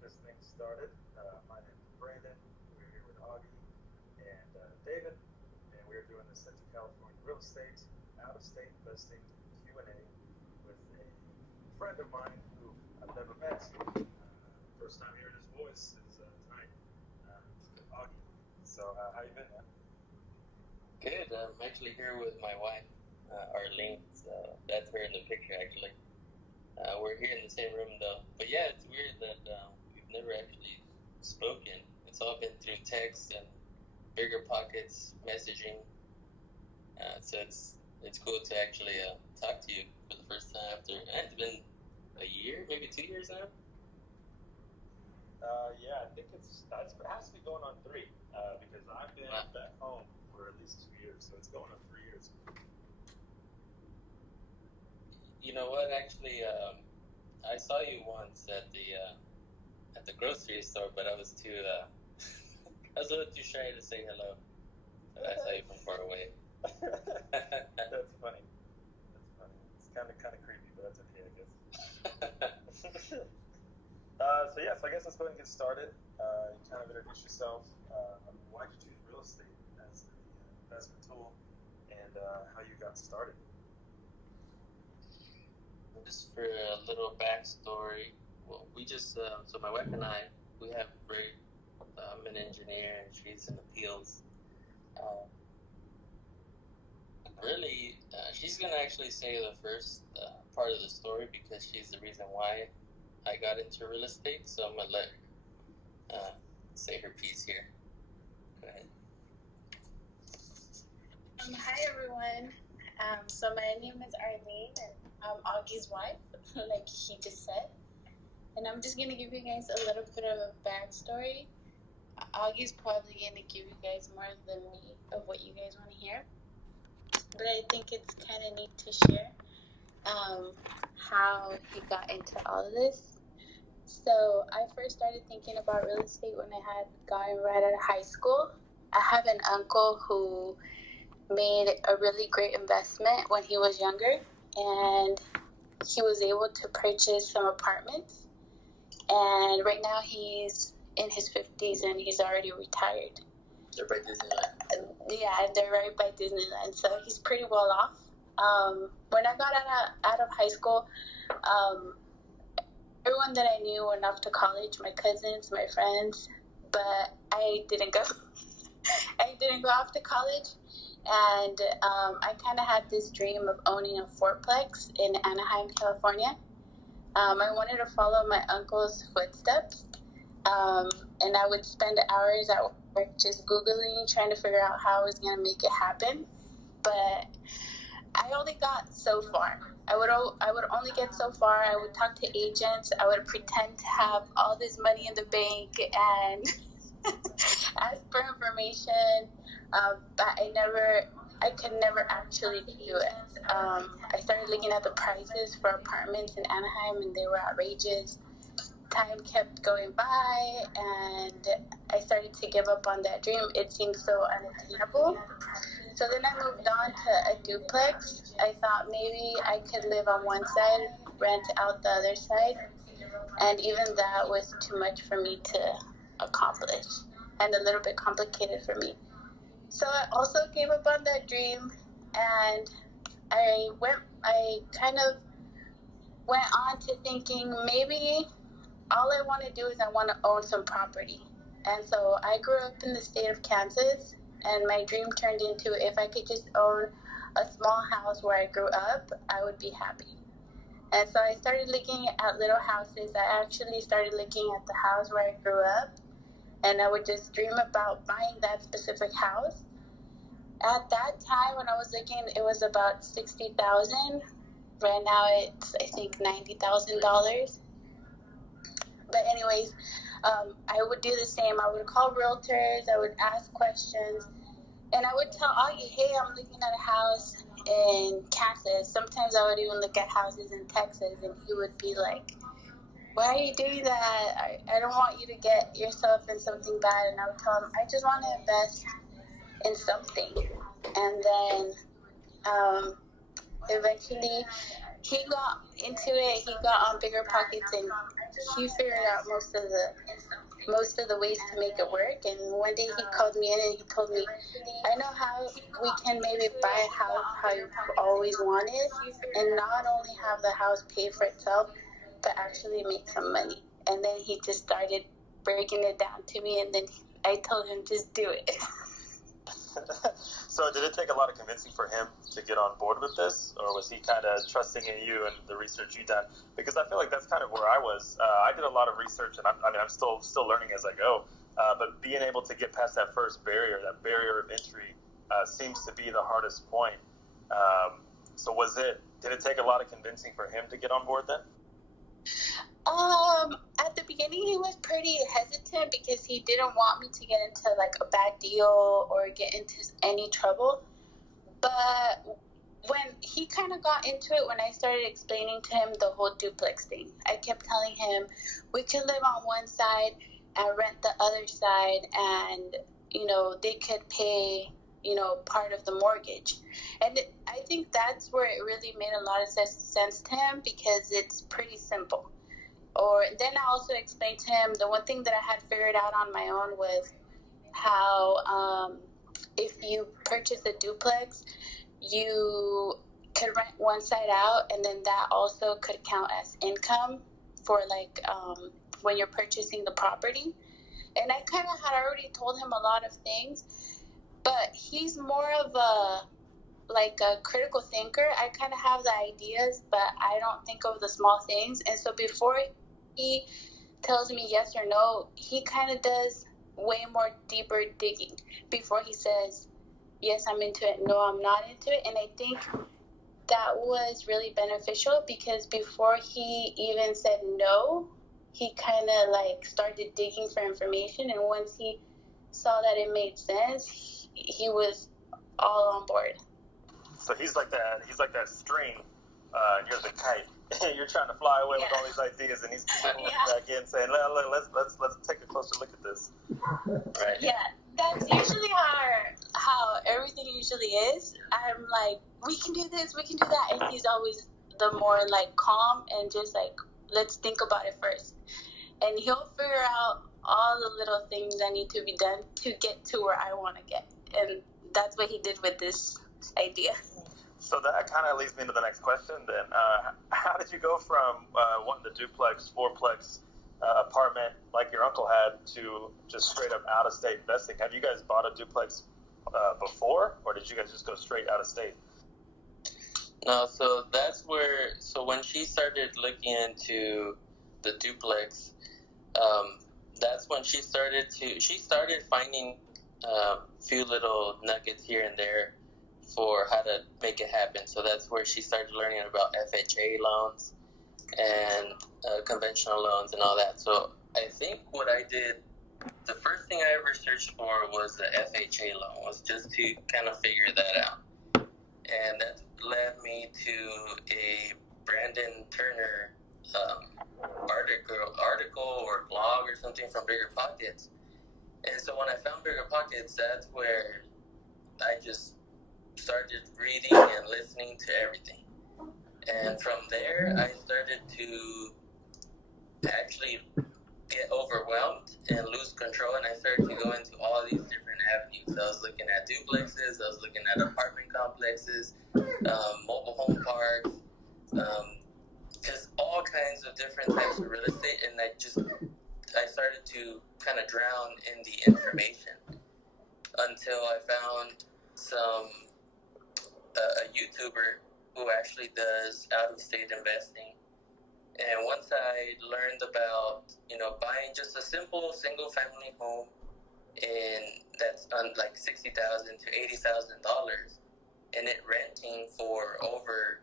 this thing started. My name is Brandon. We're here with Augie and David, and we're doing the Central California real estate, out-of-state investing Q&A with a friend of mine who I've never met. First time hearing his voice is tonight, Augie. So, how you been, man? Good. I'm actually here with my wife, Arlene. So that's her in the picture, actually. We're here in the same room, though. But yeah, it's weird that we've never actually spoken. It's all been through text and bigger pockets messaging. So it's cool to actually talk to you for the first time after. It's been a year, maybe 2 years now. Yeah, I think it has to be going on 3 because I've been back home for at least 2 years, so it's going on 3 years. You know what? Actually, I saw you once at the grocery store, but I was I was a little too shy to say hello. So I saw you from far away. That's funny. It's kind of creepy, but that's okay, I guess. So I guess let's go ahead and get started. You kind of introduce yourself. Why did you choose real estate as the investment tool, and how you got started? Just for a little backstory, well, we just so my wife and I, we have great. I'm an engineer and she's in appeals. Really, she's gonna actually say the first part of the story because she's the reason why I got into real estate. So I'm gonna let her say her piece here. Go ahead. Hi everyone. So my name is Arlene and I'm Augie's wife, like he just said. And I'm just gonna give you guys a little bit of a backstory. Augie's probably gonna give you guys more than me of what you guys want to hear. But I think it's kind of neat to share how he got into all of this. So I first started thinking about real estate when I had gotten right out of high school. I have an uncle who made a really great investment when he was younger, and he was able to purchase some apartments. And right now he's in his 50s and he's already retired. They're by Disneyland. Yeah, and they're right by Disneyland, so he's pretty well off. When I got out of high school, everyone that I knew went off to college, my cousins, my friends, but I didn't go. I didn't go off to college, and I kind of had this dream of owning a fourplex in Anaheim, California. I wanted to follow my uncle's footsteps, and I would spend hours at work just Googling, trying to figure out how I was going to make it happen, but I only got so far. I would only get so far. I would talk to agents. I would pretend to have all this money in the bank and ask for information, but I could never actually do it. I started looking at the prices for apartments in Anaheim, and they were outrageous. Time kept going by, and I started to give up on that dream. It seemed so unattainable. So then I moved on to a duplex. I thought maybe I could live on one side, rent out the other side, and even that was too much for me to accomplish and a little bit complicated for me. So I also gave up on that dream, and I kind of went on to thinking maybe all I want to do is I want to own some property. And so I grew up in the state of Kansas, and my dream turned into if I could just own a small house where I grew up, I would be happy. And so I started looking at little houses. I actually started looking at the house where I grew up, and I would just dream about buying that specific house. At that time, when I was looking, it was about $60,000. Right now, it's I think $90,000. But anyways, I would do the same. I would call realtors. I would ask questions, and I would tell Augie, "Hey, I'm looking at a house in Kansas." Sometimes I would even look at houses in Texas, and he would be like, "Why are you doing that? I don't want you to get yourself in something bad." And I would tell him, "I just want to invest in something." And then eventually he got into it. He got on Bigger Pockets, and he figured out most of the ways to make it work. And one day he called me in and he told me, I know how we can maybe buy a house how you always wanted, and not only have the house pay for itself, but actually make some money. And then he just started breaking it down to me, and then I told him, just do it. So did it take a lot of convincing for him to get on board with this, or was he kind of trusting in you and the research you done? Because I feel like that's kind of where I was. I did a lot of research, and I'm still learning as I go. But being able to get past that first barrier, that barrier of entry, seems to be the hardest point. So did it take a lot of convincing for him to get on board then? At the beginning, he was pretty hesitant because he didn't want me to get into like a bad deal or get into any trouble. But when he kind of got into it, when I started explaining to him the whole duplex thing, I kept telling him we could live on one side and rent the other side, and they could pay part of the mortgage. And I think that's where it really made a lot of sense to him, because it's pretty simple. Or then I also explained to him the one thing that I had figured out on my own was how if you purchase a duplex, you could rent one side out, and then that also could count as income for when you're purchasing the property. And I kind of had already told him a lot of things, but he's more of a critical thinker. I kind of have the ideas, but I don't think of the small things. And so before he tells me yes or no, he kind of does way more deeper digging before he says, yes, I'm into it, no, I'm not into it. And I think that was really beneficial, because before he even said no, he kind of started digging for information. And once he saw that it made sense, he was all on board. So he's like that string, and you're the kite. You're trying to fly away with all these ideas, and he's pulling back in, saying, "Let's take a closer look at this." Right. Yeah, that's usually how everything usually is. I'm like, we can do this, we can do that, and he's always the more calm and just let's think about it first, and he'll figure out all the little things that need to be done to get to where I want to get, and that's what he did with this idea. So that kind of leads me to the next question then. How did you go from wanting the duplex, fourplex apartment like your uncle had to just straight up out-of-state investing? Have you guys bought a duplex before, or did you guys just go straight out-of-state? No, so that's where, when she started looking into the duplex, that's when she started finding a few little nuggets here and there for how to make it happen. So that's where she started learning about FHA loans and conventional loans and all that. So I think what I did, the first thing I ever searched for was the FHA loan, was just to kind of figure that out. And that led me to a Brandon Turner article or blog or something from Bigger Pockets. And so when I found Bigger Pockets, that's where I just started reading and listening to everything. And from there, I started to actually get overwhelmed and lose control, and I started to go into all these different avenues. I was looking at duplexes, I was looking at apartment complexes, mobile home parks, just all kinds of different types of real estate, and I started to kind of drown in the information until I found a YouTuber who actually does out-of-state investing. And once I learned about, buying just a simple single-family home, and that's on like $60,000 to $80,000, and it renting for over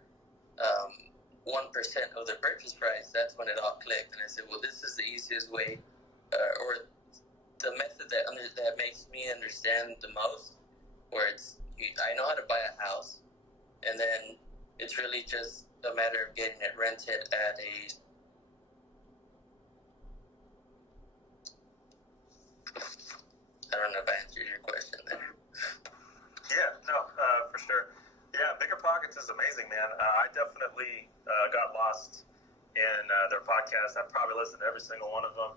1% of the purchase price, that's when it all clicked. And I said, well, this is the easiest way, or the method that makes me understand the most, where I know how to buy a house, and then it's really just a matter of getting it rented at a I don't know if I answered your question there. Yeah, no, for sure. Yeah, Bigger Pockets Rockets is amazing, man. I definitely got lost in their podcast. I probably listened to every single one of them.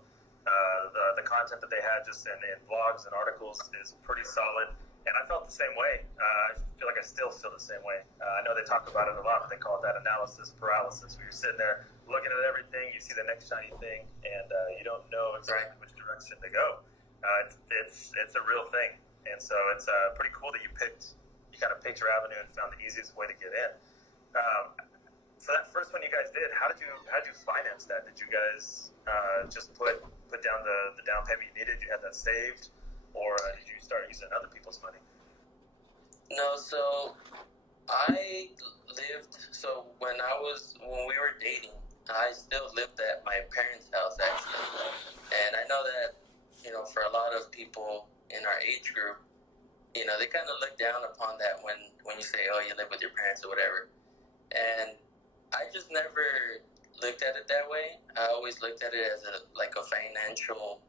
The content that they had just in blogs and articles is pretty solid. And I felt the same way. I feel like I still feel the same way. I know they talk about it a lot, but they call it that analysis paralysis, where you're sitting there looking at everything, you see the next shiny thing, and you don't know exactly which direction to go. It's a real thing. And so it's pretty cool that you kind of picked your avenue and found the easiest way to get in. So that first one you guys did, how did you finance that? Did you guys just put down the down payment you needed? You had that saved? Or did you start using other people's money? No, so when we were dating, I still lived at my parents' house actually. And I know that, for a lot of people in our age group, they kind of look down upon that when you say, oh, you live with your parents or whatever. And I just never looked at it that way. I always looked at it as a financial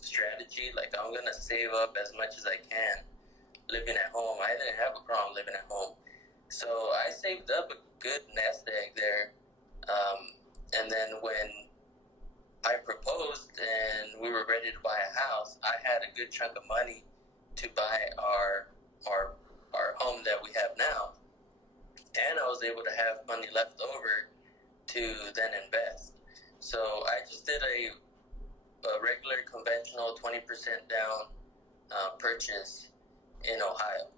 strategy. Like, I'm gonna save up as much as I can living at home. I didn't have a problem living at home, so I saved up a good nest egg there. And then when I proposed and we were ready to buy a house, I had a good chunk of money to buy our home that we have now, and I was able to have money left over to then invest. So I just did a regular conventional 20% down purchase in Ohio.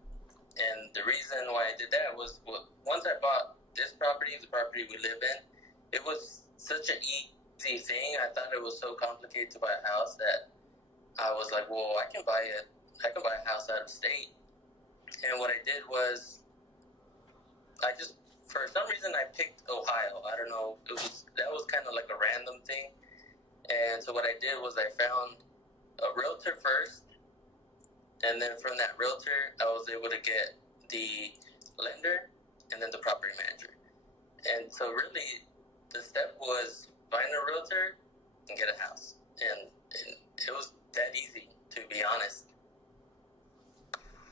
And the reason why I did that was, once I bought this property, the property we live in, it was such an easy thing. I thought it was so complicated to buy a house that I was like, well, I can buy a house out of state. And what I did was, for some reason, I picked Ohio. I don't know. That was kind of like a random thing. And so what I did was I found a realtor first, and then from that realtor, I was able to get the lender and then the property manager. And so really, the step was find a realtor and get a house. And it was that easy, to be honest.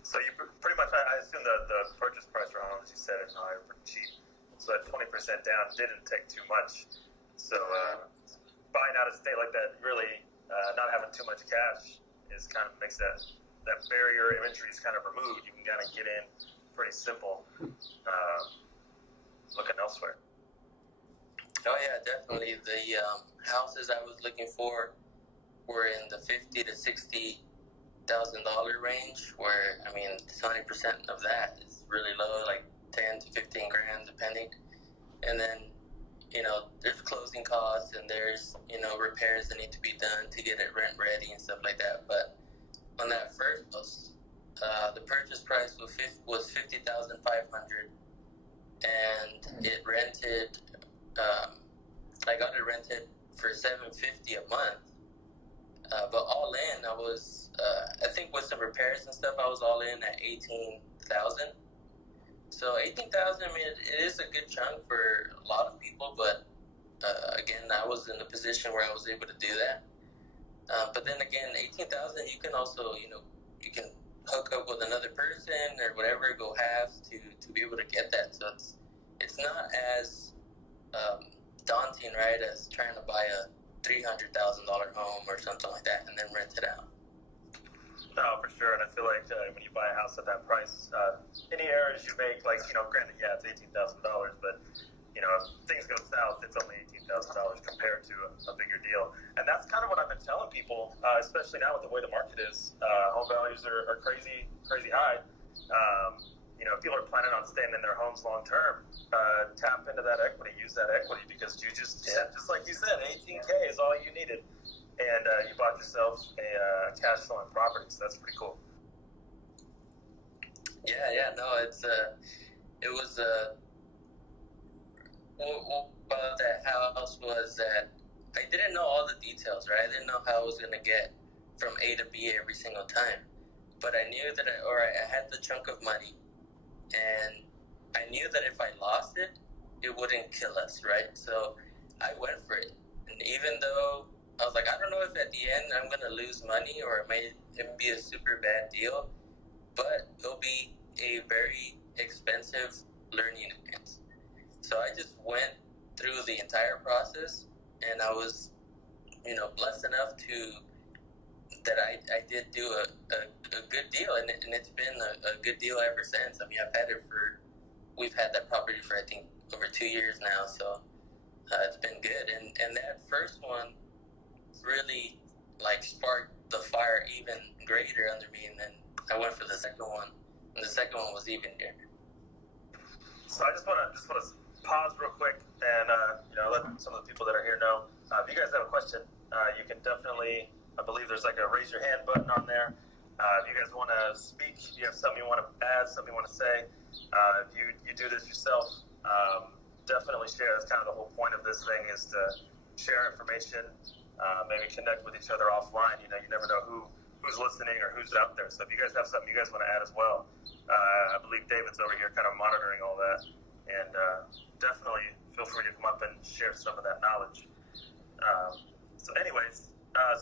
So you pretty much, I assume the purchase price for homes, you said in Ohio, are pretty cheap. So that 20% down didn't take too much. So buying out of state like that, really not having too much cash is kind of makes that barrier of entry is kind of removed. You can kind of get in pretty simple, looking elsewhere. Oh yeah, definitely. The houses I was looking for were in the $50,000 to $60,000 range, where 20% of that is really low, like 10 to 15 grand depending. And then there's closing costs and there's repairs that need to be done to get it rent ready and stuff like that. But on that first house, the purchase price was $50,500, and it rented. I got it rented for $750 a month. But all in, I was I think with some repairs and stuff, I was all in at $18,000. So $18,000, it is a good chunk for a lot of people, but again, I was in a position where I was able to do that. But then again, $18,000, you can also, you can hook up with another person or whatever, go halves to be able to get that. So it's not as daunting, right, as trying to buy a $300,000 home or something like that and then rent it out. No, for sure. And I feel like when you buy a house at that price, any errors you make, granted, yeah, it's $18,000, but if things go south, it's only $18,000 compared to a bigger deal. And that's kind of what I've been telling people, especially now with the way the market is. Home values are crazy high. People are planning on staying in their homes long term. Tap into that equity, use that equity, because you just like you said, $18K is all you needed. And you bought yourself a cash flowing property, so that's pretty cool. Yeah, no, it was what about that house was that I didn't know all the details, right? I didn't know how I was going to get from A to B every single time. But I knew that I had the chunk of money, and I knew that if I lost it, it wouldn't kill us, right? So I went for it. And even though I was like, I don't know if at the end I'm going to lose money or it may be a super bad deal, but it'll be a very expensive massive learning experience. So I just went through the entire process, and I was, blessed enough that I did do a good deal, and it's been a good deal ever since. I mean, we've had that property for, I think, over 2 years now, so it's been good. And that first one really, sparked the fire even greater under me, and then I went for the second one, and the second one was even good. So I just want to pause real quick and let some of the people that are here know. If you guys have a question, you can definitely. I believe there's a raise your hand button on there. If you guys want to speak, if you have something you want to add, something you want to say, if you do this yourself, definitely share. That's kind of the whole point of this thing, is to share information, maybe connect with each other offline. You never know who's listening or who's out there. So if you guys have something you guys want to add as well, I believe David's over here kind of monitoring all that. And definitely feel free to come up and share some of that knowledge. So anyways,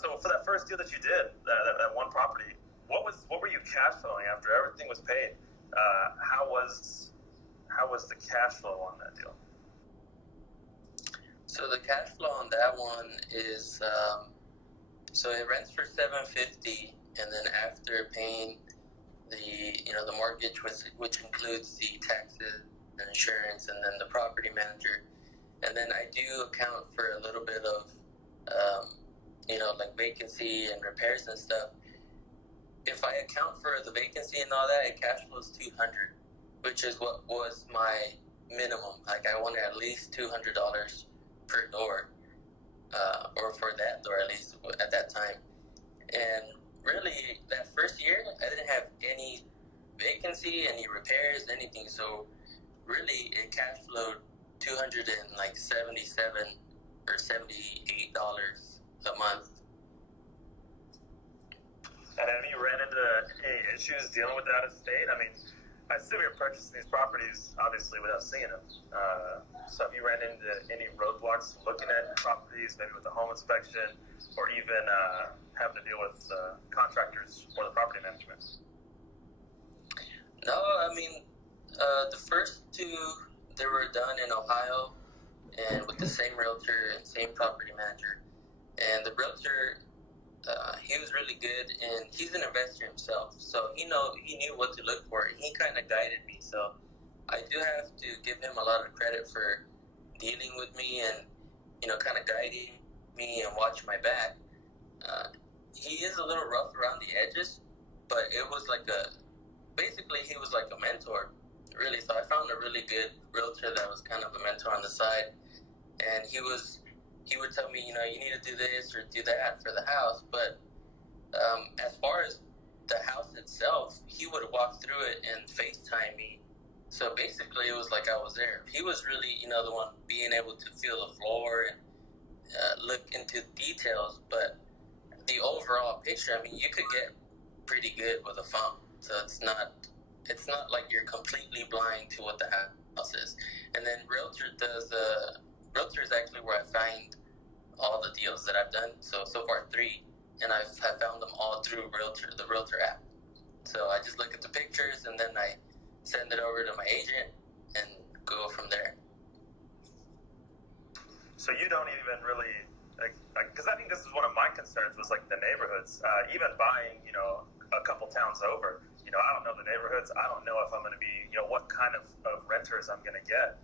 so for that first deal that you did, that one property, what were you cash flowing after everything was paid? How was the cash flow on that deal? So the cash flow on that one is, so it rents for $750, and then after paying the mortgage, which includes the taxes, insurance, and then the property manager, and then I do account for a little bit of vacancy and repairs and stuff. If I account for the vacancy and all that, it cash flows $200, which is what was my minimum. I wanted at least $200 per door, or for that door at least at that time. And really, that first year, I didn't have any vacancy, any repairs, anything. So really, it cash flowed $277 or $78 a month. And have you ran into any issues dealing with that estate? I mean, I assume you're purchasing these properties, obviously, without seeing them. So have you ran into any roadblocks looking at properties, maybe with the home inspection, or even having to deal with contractors or the property management? No, I mean, the first two, they were done in Ohio, and with the same realtor and same property manager. And the realtor, he was really good, and he's an investor himself, so he knew what to look for. He kind of guided me, so I do have to give him a lot of credit for dealing with me and kind of guiding me and watch my back. He is a little rough around the edges, but it was basically he was like a mentor, really. So I found a really good realtor that was kind of a mentor on the side, and he would tell me, you need to do this or do that for the house. But as far as the house itself, he would walk through it and FaceTime me. So basically, it was like I was there. He was really, the one being able to feel the floor and look into details. But the overall picture, I mean, you could get pretty good with a phone. So it's not like you're completely blind to what the house is. And then Realtor is actually where I find all the deals that I've done. So far 3, and I've found them all through the Realtor app. So I just look at the pictures, and then I send it over to my agent and go from there. So you don't even really, because I think this is one of my concerns, was the neighborhoods. Even buying, a couple towns over, I don't know the neighborhoods. I don't know if I'm going to be, what kind of renters I'm going to get.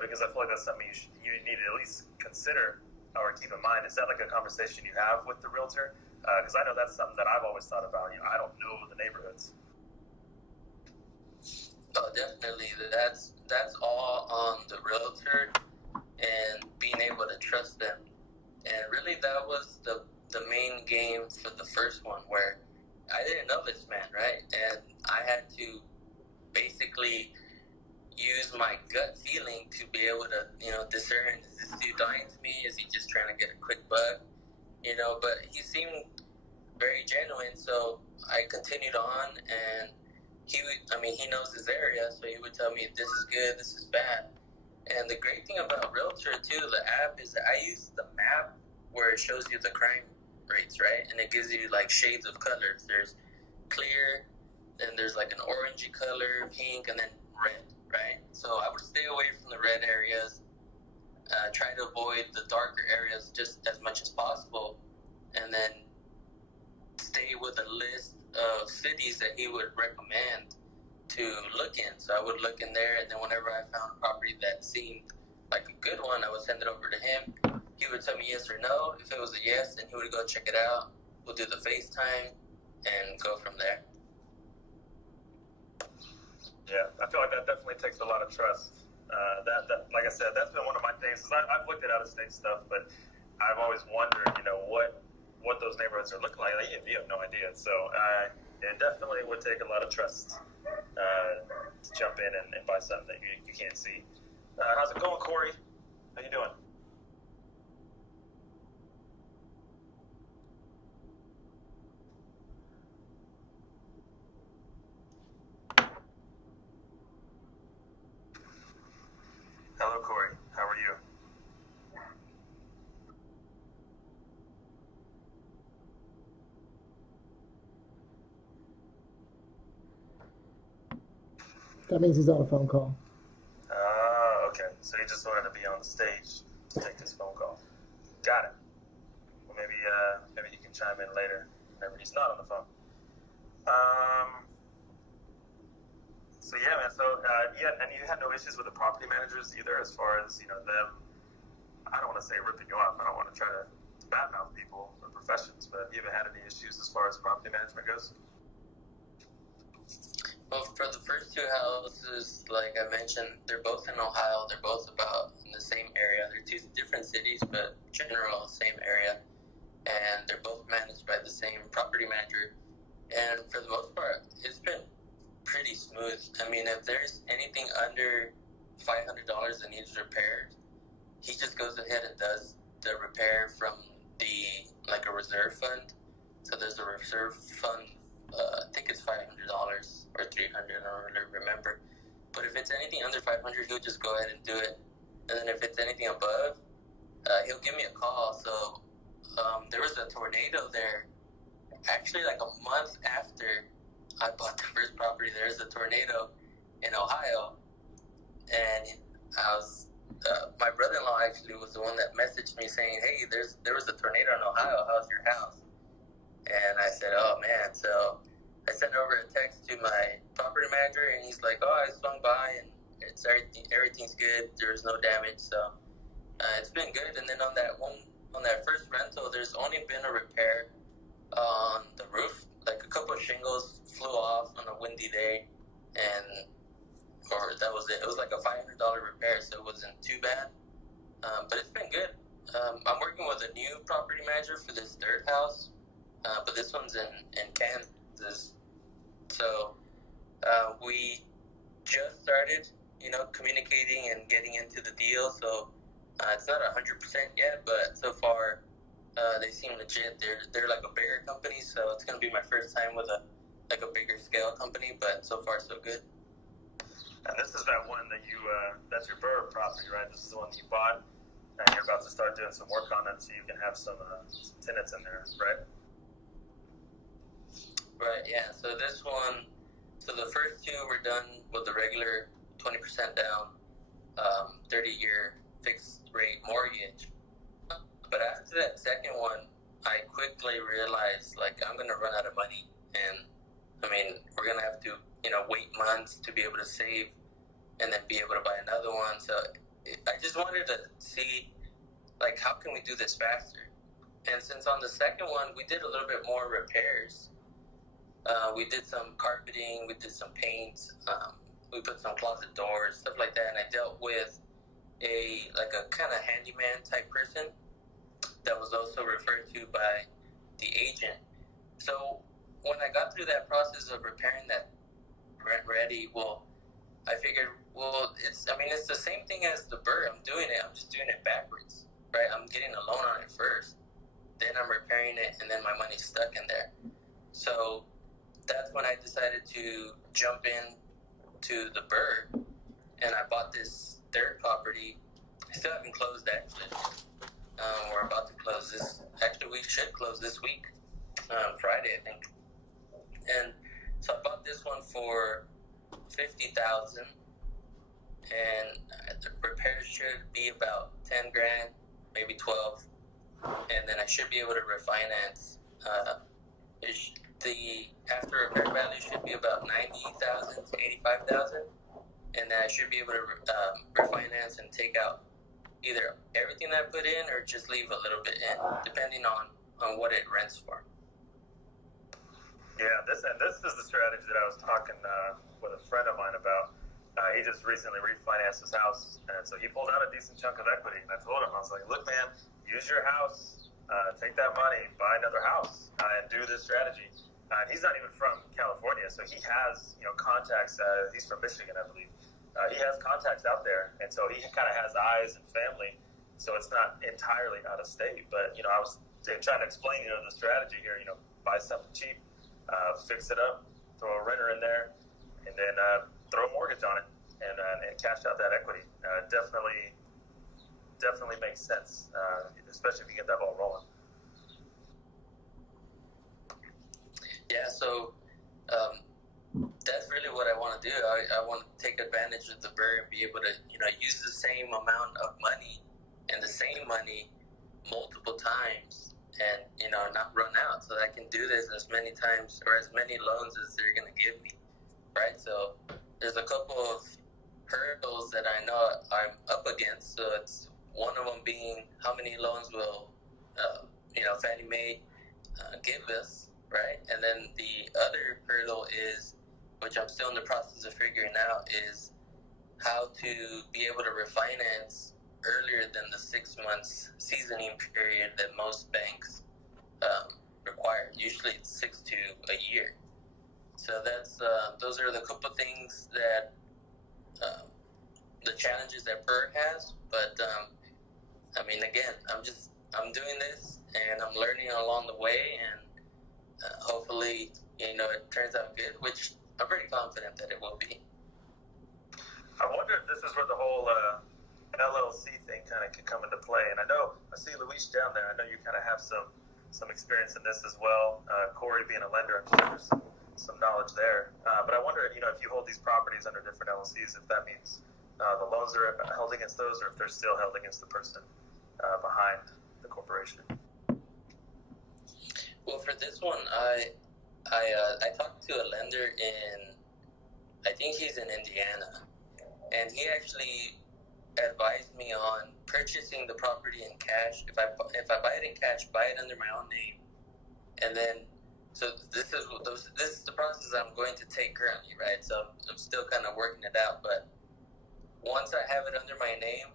Because I feel like that's something you need to at least consider or keep in mind. Is that a conversation you have with the realtor? Because I know that's something that I've always thought about. I don't know the neighborhoods. Oh, definitely. That's all on the realtor and being able to trust them. And really, that was the main game for the first one, where I didn't know this man, right? And I had to basically use my gut feeling to be able to, discern, is this dude lying to me? Is he just trying to get a quick buck? But he seemed very genuine, so I continued on, and he knows his area, so he would tell me, this is good, this is bad. And the great thing about Realtor, too, the app, is that I use the map where it shows you the crime rates, right? And it gives you, shades of colors. There's clear, then there's, an orangey color, pink, and then red, right? So I would stay away from the red areas, try to avoid the darker areas just as much as possible, and then stay with a list of cities that he would recommend to look in. So I would look in there, and then whenever I found a property that seemed like a good one, I would send it over to him. He would tell me yes or no. If it was a yes, then he would go check it out. We'll do the FaceTime and go from there. Yeah, I feel like that definitely takes a lot of trust. That like I said, that's been one of my things. Is I've looked at out-of-state stuff, but I've always wondered, what those neighborhoods are looking like. You have no idea. So it definitely would take a lot of trust to jump in and buy something that you can't see. How's it going, Corey? How you doing? Hello, Corey. How are you? That means he's on a phone call. Okay. So he just wanted to be on the stage to take this phone call. Got it. Well, maybe he can chime in later whenever he's not on the phone. So yeah, man. So and you had no issues with the property managers either, as far as them. I don't want to say ripping you off. I don't want to try to badmouth people or professions, but have you ever had any issues as far as property management goes? Well, for the first two houses, like I mentioned, they're both in Ohio. They're both about in the same area. They're two different cities, but general same area. And they're both managed by the same property manager. And for the most part, it's been pretty smooth. I mean, if there's anything under $500 that needs repaired, he just goes ahead and does the repair from a reserve fund. So there's a reserve fund. I think it's $500 or $300. I don't really remember. But if it's anything under $500, he'll just go ahead and do it. And then if it's anything above, he'll give me a call. So there was a tornado there. Actually, like a month after I bought the first property, there was a tornado in Ohio, and my brother-in-law actually was the one that messaged me saying, "Hey, there was a tornado in Ohio. How's your house?" And I said, "Oh man!" So I sent over a text to my property manager, and he's like, "Oh, I swung by, and everything's good. There's no damage, so it's been good." And then on that first rental, there's only been a repair on the roof. Like a couple of shingles flew off on a windy day, or that was it. It was like a $500 repair, so it wasn't too bad. But it's been good. I'm working with a new property manager for this third house, but this one's in Kansas. So we just started, communicating and getting into the deal. So it's not 100% yet, but so far they seem legit. They're like a bigger company, so it's gonna be my first time with a bigger scale company. But so far so good. And this is that one that that's your Burr property, right? This is the one that you bought, and you're about to start doing some work on it so you can have some tenants in there, right? Right, yeah. So the first two were done with the regular 20% down, 30-year fixed rate mortgage. But after that second one, I quickly realized, I'm going to run out of money. And, we're going to have to, wait months to be able to save and then be able to buy another one. So I just wanted to see, how can we do this faster? And since on the second one, we did a little bit more repairs. We did some carpeting, we did some paint, we put some closet doors, stuff like that. And I dealt with a kind of handyman type person that was also referred to by the agent. So when I got through that process of repairing that rent ready, I figured, it's the same thing as the Burr. I'm doing it. I'm just doing it backwards, right? I'm getting a loan on it first, then I'm repairing it, and then my money's stuck in there. So that's when I decided to jump in to the Burr, and I bought this third property. I still haven't closed, actually. We're about to close this. Actually, we should close this week, Friday, I think. And so I bought this one for $50,000, and the repairs should be about 10 grand, maybe 12, and then I should be able to refinance. The after repair value should be about 90,000 to 85,000, and then I should be able to refinance and take out either everything that I put in or just leave a little bit in, depending on what it rents for. Yeah, this is the strategy that I was talking with a friend of mine about. He just recently refinanced his house, and so he pulled out a decent chunk of equity. And I told him, I was like, "Look, man, use your house, take that money, buy another house, and do this strategy." And he's not even from California, so he has contacts. He's from Michigan, I believe. He has contacts out there, and so he kind of has eyes and family. So it's not entirely out of state. But I was trying to explain the strategy here. Buy something cheap, fix it up, throw a renter in there, and then throw a mortgage on it and cash out that equity. Definitely makes sense, especially if you get that ball rolling. Yeah, so that's really what I want to do. I want to take advantage of the BRRRR and be able to use the same amount of money and the same money multiple times and not run out, so that I can do this as many times or as many loans as they're going to give me, right? So there's a couple of hurdles that I know I'm up against. So it's one of them being how many loans will Fannie Mae give us, right? And then the other hurdle is, which I'm still in the process of figuring out, is how to be able to refinance earlier than the 6 months seasoning period that most banks require. Usually it's 6 to a year. So that's those are the couple things that the challenges that BRRRR has. But again, I'm doing this and I'm learning along the way, and hopefully it turns out good, which I'm pretty confident that it will be. I wonder if this is where the whole LLC thing kind of could come into play. And I see Luis down there. I know you kind of have some experience in this as well. Corey being a lender, I'm sure there's some knowledge there. But I wonder, if you hold these properties under different LLCs, if that means the loans are held against those, or if they're still held against the person behind the corporation. Well, for this one, I talked to a lender I think he's in Indiana, and he actually advised me on purchasing the property in cash. If I buy it in cash, buy it under my own name, and then so this is the process I'm going to take currently, right? So I'm still kind of working it out, but once I have it under my name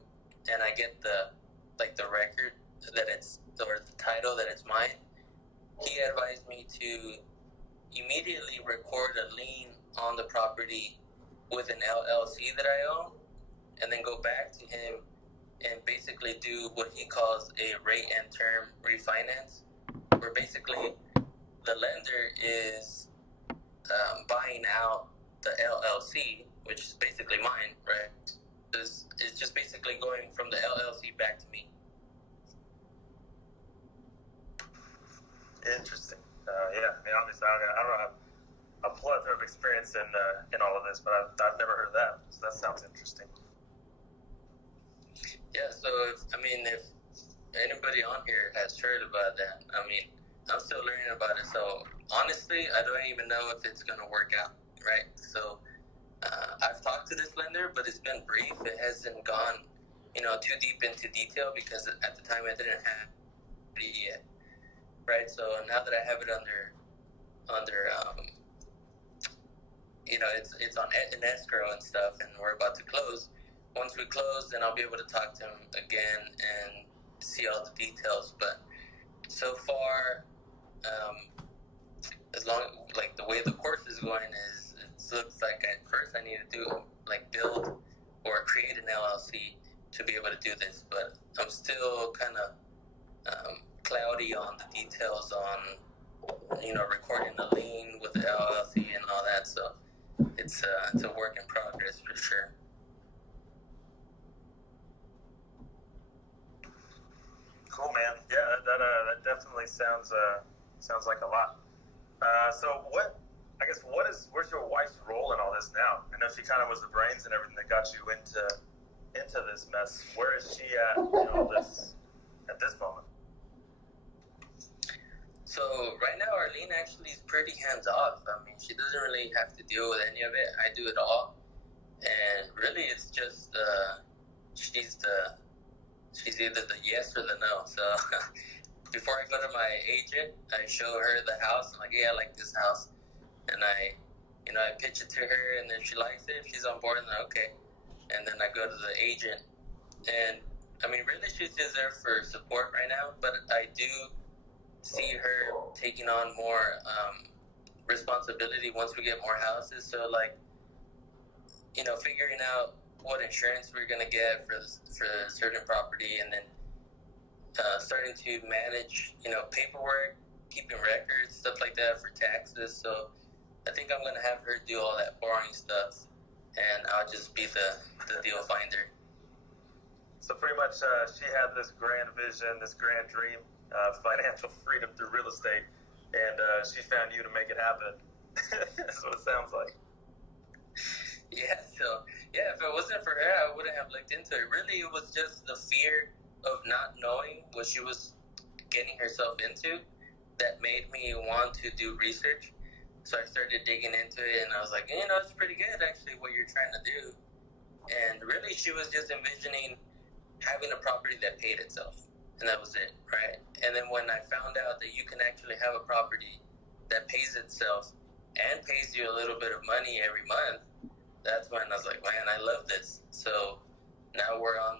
and I get the record that or the title that it's mine, he advised me to immediately record a lien on the property with an LLC that I own, and then go back to him and basically do what he calls a rate and term refinance, where basically the lender is buying out the LLC, which is basically mine, right? It's just basically going from the LLC back to me. Interesting. Obviously, I don't have a plethora of experience in all of this, but I've never heard of that. So that sounds interesting. Yeah. So if anybody on here has heard about that, I'm still learning about it. So honestly, I don't even know if it's gonna work out, right? So I've talked to this lender, but it's been brief. It hasn't gone, too deep into detail because at the time I didn't have it yet. Right, so now that I have it under it's on an escrow and stuff, and we're about to close. Once we close, then I'll be able to talk to him again and see all the details. But so far, as long the way the course is going is, it looks like at first I need to do build or create an LLC to be able to do this. But I'm still kind of cloudy on the details on recording a lien with the LLC and all that, so it's a work in progress for sure. Cool, man. Yeah, that definitely sounds like a lot. So I guess where's your wife's role in all this now? I know she kind of was the brains and everything that got you into this mess. Where is she at in all this at this moment? So right now, Arlene actually is pretty hands off. I mean, she doesn't really have to deal with any of it. I do it all, and really, it's just she's either the yes or the no. So before I go to my agent, I show her the house. I'm like, yeah, I like this house, and I pitch it to her, and if she likes it, if she's on board, then okay. And then I go to the agent, and I mean, really, she's just there for support right now. But I do see her taking on more responsibility once we get more houses. So, like, figuring out what insurance we're gonna get for a certain property, and then starting to manage, paperwork, keeping records, stuff like that for taxes. So, I think I'm gonna have her do all that boring stuff, and I'll just be the deal finder. So pretty much, she had this grand vision, this grand dream, financial freedom through real estate, and she found you to make it happen. That's what it sounds like. Yeah, so, if it wasn't for her, I wouldn't have looked into it. Really, it was just the fear of not knowing what she was getting herself into that made me want to do research. So I started digging into it, and I was like, it's pretty good, actually, what you're trying to do. And really, she was just envisioning having a property that paid itself. And that was it, right? And then when I found out that you can actually have a property that pays itself and pays you a little bit of money every month, that's when I was like, man, I love this. So now we're on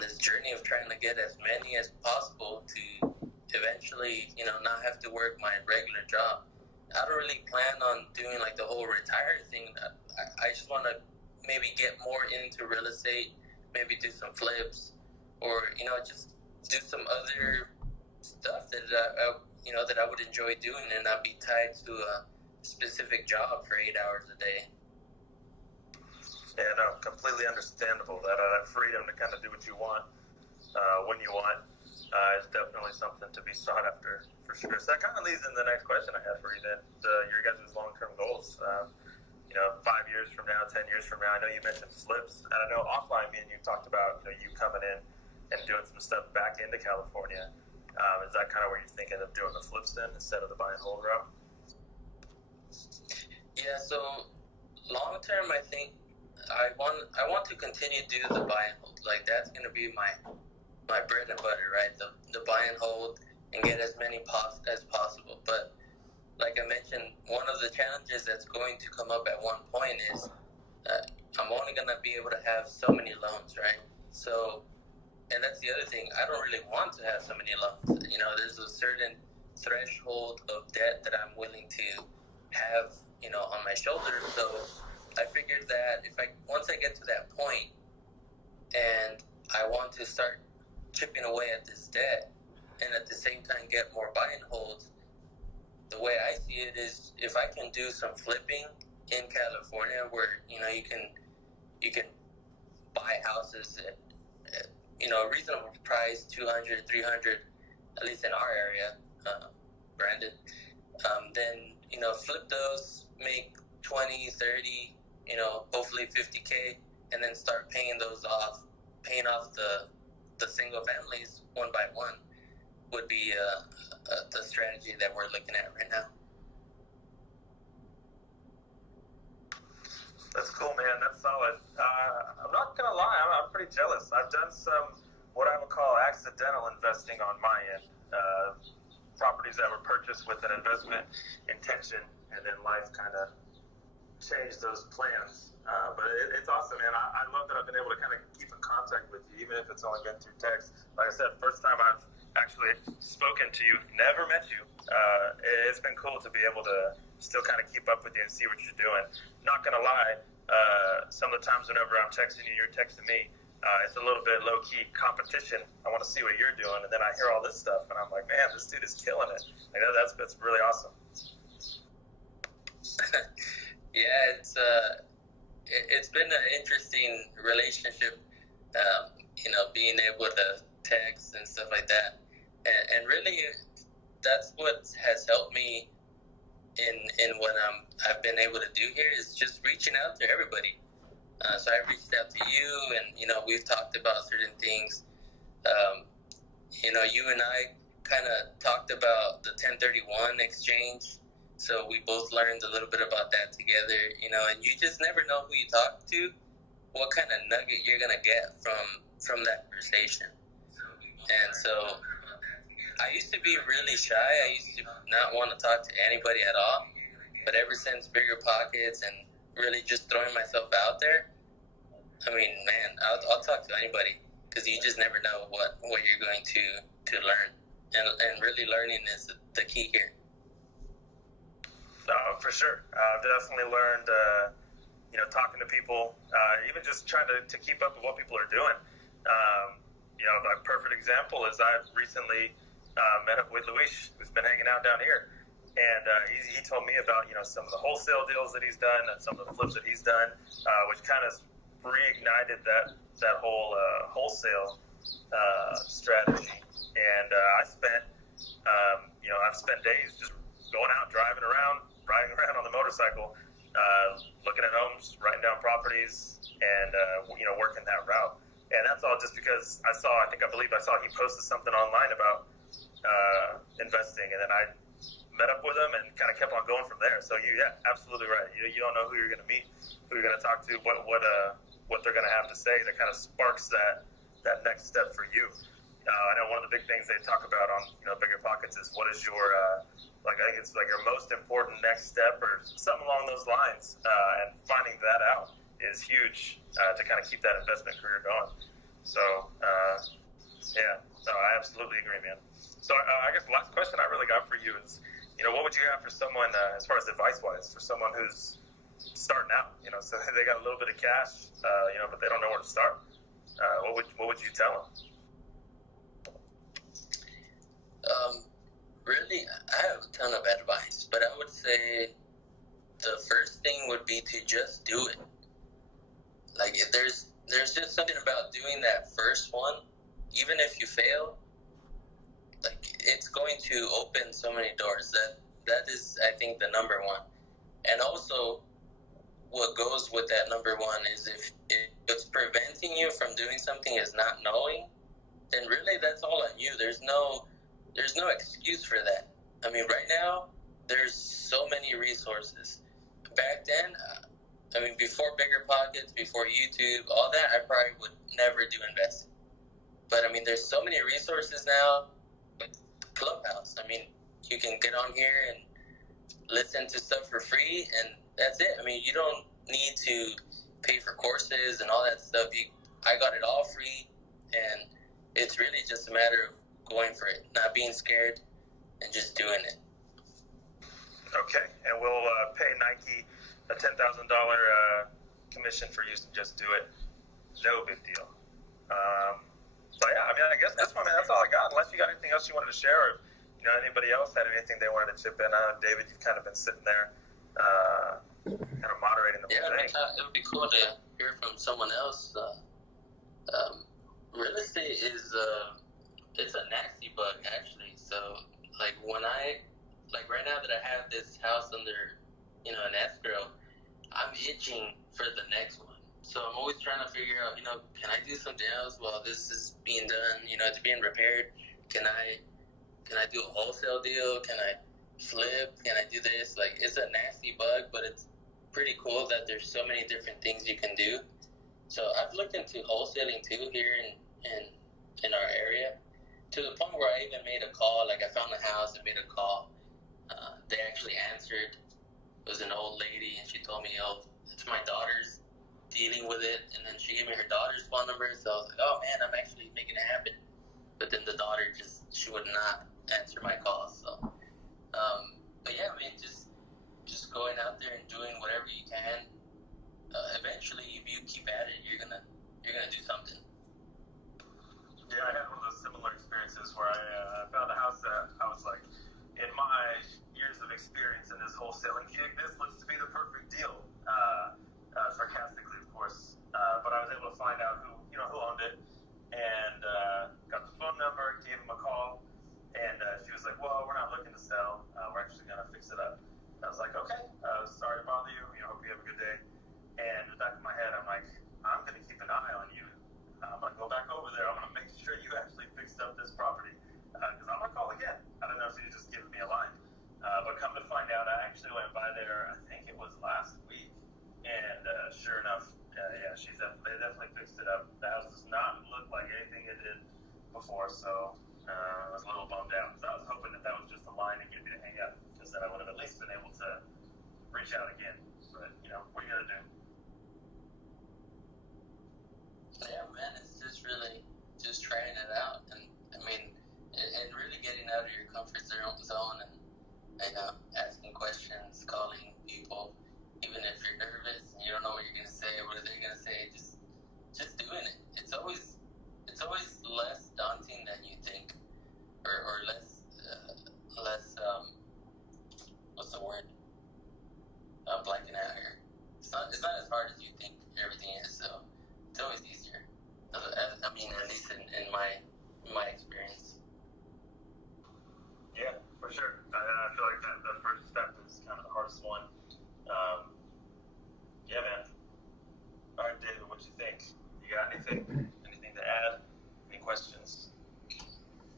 this journey of trying to get as many as possible to eventually, not have to work my regular job. I don't really plan on doing like the whole retire thing. I just want to maybe get more into real estate, maybe do some flips, or just do some other stuff that that I would enjoy doing, and not be tied to a specific job for 8 hours a day. Yeah, no, completely understandable. That freedom to kind of do what you want when you want is definitely something to be sought after, for sure. So that kind of leads into the next question I have for you then. Your guys' long-term goals. 5 years from now, 10 years from now. I know you mentioned flips, and I know offline me and you talked about you coming in and doing some stuff back into California. Is that kind of where you're thinking of doing the flips then instead of the buy and hold route? Yeah, so long term, I think I want to continue to do the buy and hold. Like, that's going to be my bread and butter, right? The buy and hold and get as many as possible. But like I mentioned, one of the challenges that's going to come up at one point is I'm only going to be able to have so many loans, right? So, and that's the other thing. I don't really want to have so many loans. There's a certain threshold of debt that I'm willing to have, on my shoulders. So I figured that once I get to that point and I want to start chipping away at this debt and at the same time get more buy and holds, the way I see it is if I can do some flipping in California where, you can buy houses at a reasonable price, 200, 300, at least in our area, Brandon, then, flip those, make 20, 30, hopefully 50K, and then start paying off the single families one by one would be the strategy that we're looking at right now. That's cool, man. That's solid. I'm not going to lie. I'm pretty jealous. I've done some, what I would call accidental investing on my end. Properties that were purchased with an investment intention, and then life kind of changed those plans. But it's awesome, man. I love that I've been able to kind of keep in contact with you, even if it's only been through text. Like I said, first time I've actually spoken to you, never met you. It's been cool to be able to still kind of keep up with you and see what you're doing. Not gonna lie, some of the times whenever I'm texting you, you're texting me, it's a little bit low-key competition. I want to see what you're doing, and then I hear all this stuff, and I'm like, man, this dude is killing it. That's really awesome. Yeah, it's been an interesting relationship, being able to text and stuff like that. And really, that's what has helped me in what I've been able to do here is just reaching out to everybody. So I reached out to you, and we've talked about certain things. You and I kind of talked about the 1031 exchange, so we both learned a little bit about that together. And you just never know who you talk to, what kind of nugget you're gonna get from that conversation. And so I used to be really shy. I used to not want to talk to anybody at all. But ever since Bigger Pockets and really just throwing myself out there, I mean, man, I'll talk to anybody, because you just never know what you're going to learn. And really learning is the key here. For sure. I've definitely learned, talking to people, even just trying to keep up with what people are doing. A perfect example is I've recently met up with Luis, who's been hanging out down here. And he told me about, some of the wholesale deals that he's done and some of the flips that he's done, which kind of reignited that whole wholesale strategy. And I've spent days just going out, riding around on the motorcycle, looking at homes, writing down properties, and working that route. And that's all just because I believe I saw he posted something online about investing, and then I met up with him and kind of kept on going from there. So absolutely right. You don't know who you're going to meet, who you're going to talk to, what they're going to have to say that kind of sparks that next step for you. I know one of the big things they talk about on Bigger Pockets is what is your I think it's like your most important next step or something along those lines, and finding that out is huge to kind of keep that investment career going. So I absolutely agree, man. So I guess the last question I really got for you is, what would you have for someone as far as advice-wise for someone who's starting out? So they got a little bit of cash, but they don't know where to start. What would you tell them? Really, I have a ton of advice, but I would say the first thing would be to just do it. Like, there's just something about doing that first one, even if you fail, like, it's going to open so many doors. That is, I think, the number one. And also, what goes with that number one is if what's preventing you from doing something is not knowing, then really that's all on you. There's no excuse for that. I mean, right now, there's so many resources. Back then, before Bigger Pockets, before YouTube, all that, I probably would never do investing. But, there's so many resources now. Clubhouse, you can get on here and listen to stuff for free, and that's it. You don't need to pay for courses and all that stuff. I got it all free, and it's really just a matter of going for it, not being scared, and just doing it. Okay, and we'll pay Nike a $10,000 commission for you to just do it. No big deal. I guess that's all I got. Unless you got anything else you wanted to share, or anybody else had anything they wanted to chip in on. David, you've kind of been sitting there, kind of moderating the whole thing. It would be cool to hear from someone else. Real estate is it's a nasty bug, actually. So, right now that I have this house under, an escrow, I'm itching for the next one. So I'm always trying to figure out, can I do something else while this is being done? It's being repaired. Can I do a wholesale deal? Can I flip? Can I do this? Like, it's a nasty bug, but it's pretty cool that there's so many different things you can do. So I've looked into wholesaling too here in our area, to the point where I even made a call. Like, I found a house and made a call. They actually answered. It was an old lady, and she told me, it's my daughter's dealing with it. And then she gave me her daughter's phone number. So I was like, oh man, I'm actually making it happen. But then the daughter she would not answer my calls. So, but yeah, just going out there and doing whatever you can. Eventually, if you keep at it, you're gonna do something. Yeah, I had one of those similar experiences where I found a house that I was like, in my years of experience in this wholesaling gig, this looks to be the perfect deal. Sarcastically, of course. But I was able to find out who owned it, and got the phone number, gave him a call, and she was like, well, we're not looking to sell. We're actually going to fix it up. I was back of my head, I'm like, I'm going to keep an eye on you. I'm going to go back over there. I'm going to make sure you actually fixed up this property. Because I'm going to call again. I don't know if you just giving me a line. But come to find out, I actually went by there, I think it was last week. And sure enough, yeah, they definitely fixed it up. The house does not look like anything it did before. So I was a little bummed out. So I was hoping that was just a line to get me to hang up. Because then I would have at least been able to reach out again. But, what are you going to do? Yeah, man, it's just really just trying it out. And, I mean, and really getting out of your comfort zone and asking questions, calling people, even if you're nervous and you don't know what you're going to say, what are they going to say, just doing it. It's always less daunting than you think, or less, what's the word? I'm blanking out here. It's not as hard as you think everything is, so it's always easier. I mean, at least in my experience. Yeah, for sure. I feel like the first step is kind of the hardest one. Yeah, man. All right, David, what you think? You got anything to add? Any questions?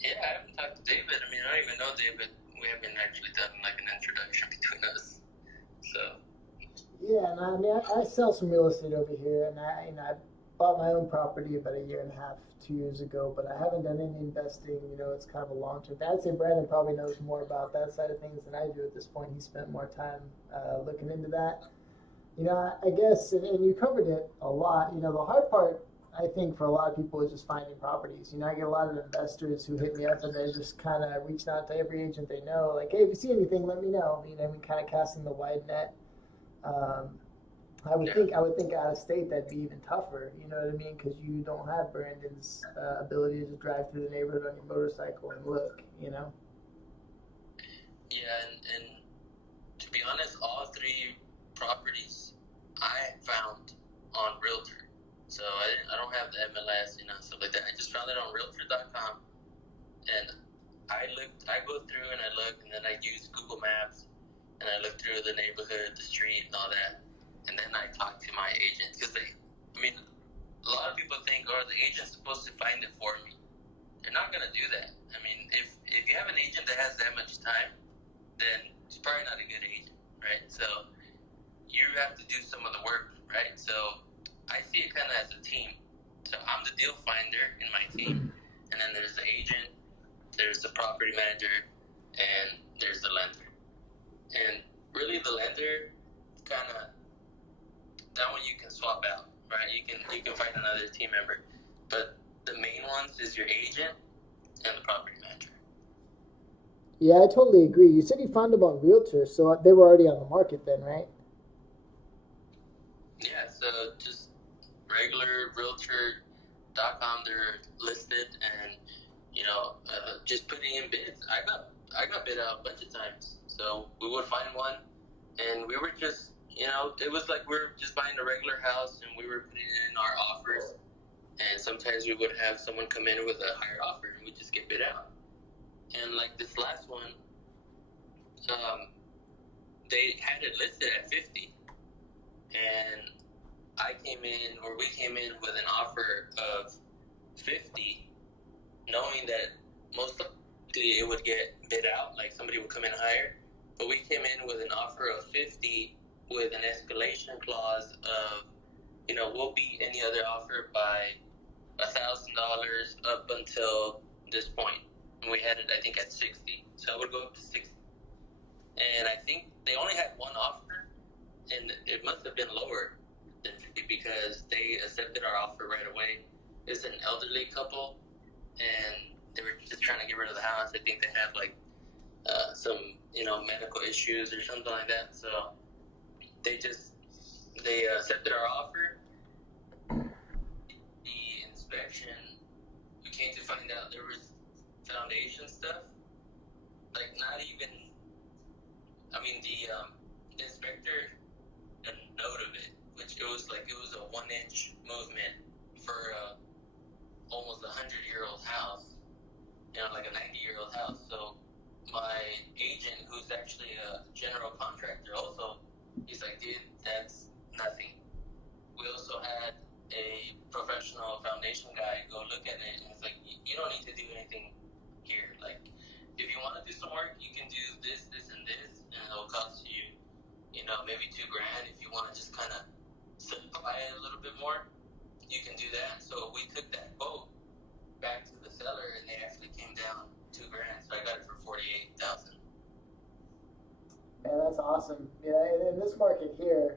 Yeah, I haven't talked to David. I mean, I don't even know David. We haven't actually done like an introduction between us. So. Yeah, and I mean, I sell some real estate over here, and I bought my own property about 1.5 years, 2 years ago, but I haven't done any investing. It's kind of a long-term thing. I'd say Brandon probably knows more about that side of things than I do at this point. He spent more time looking into that. I guess, and you covered it a lot. The hard part, I think, for a lot of people is just finding properties. I get a lot of investors who hit me up and they're just kind of reaching out to every agent they know, like, hey, if you see anything, let me know. Kind of casting the wide net. I would think out of state that'd be even tougher. You know what I mean? Because you don't have Brandon's ability to drive through the neighborhood on your motorcycle and look. Yeah, and to be honest, all 3 properties I found on Realtor. So I don't have the MLS, stuff like that. I just found it on Realtor.com, and I go through and I look, and then I use Google Maps, and I look through the neighborhood, the street, and all that, and then I talk to my agent, because a lot of people think, the agent's supposed to find it for me. They're not gonna do that. I mean, if you have an agent that has that much time, then it's probably not a good agent, right? So you have to do some of the work, right? So I see it kind of as a team. So I'm the deal finder in my team, and then there's the agent, there's the property manager, and there's the lender. And really, the lender, kind of, that one you can swap out, right? You can find another team member, but the main ones is your agent and the property manager. Yeah, I totally agree. You said you found them on Realtor, so they were already on the market then, right? Yeah, so just regular Realtor.com, they're listed, and just putting in bids. I got bid out a bunch of times, so we would find one, and we were just, it was like we were just buying a regular house, and we were putting in our offers, and sometimes we would have someone come in with a higher offer, and we just get bid out. And like this last one, they had it listed at 50, and we came in with an offer of 50, knowing that most likely it would get bid out, like somebody would come in higher. But we came in with an offer of 50 with an escalation clause of, we'll beat any other offer by $1,000 up until this point. And we had it, I think, at 60. So it would go up to 60. And I think they only had one offer, and it must have been lower than 50 because they accepted our offer right away. It's an elderly couple, and they were just trying to get rid of the house. I think they have some medical issues or something like that. So they accepted our offer. The inspection, we came to find out there was foundation stuff, like not even. I mean, the inspector a note of it, which it was a 1-inch movement for almost 100-year-old house, like a 90-year-old house. So my agent, who's actually a general contractor also, he's like, dude, that's nothing. We maybe $2,000. If you want to just kind of simplify it a little bit more, you can do that. So we took that quote back to the seller, and they actually came down $2,000. So I got it for $48,000. Man, that's awesome. Yeah, in this market here,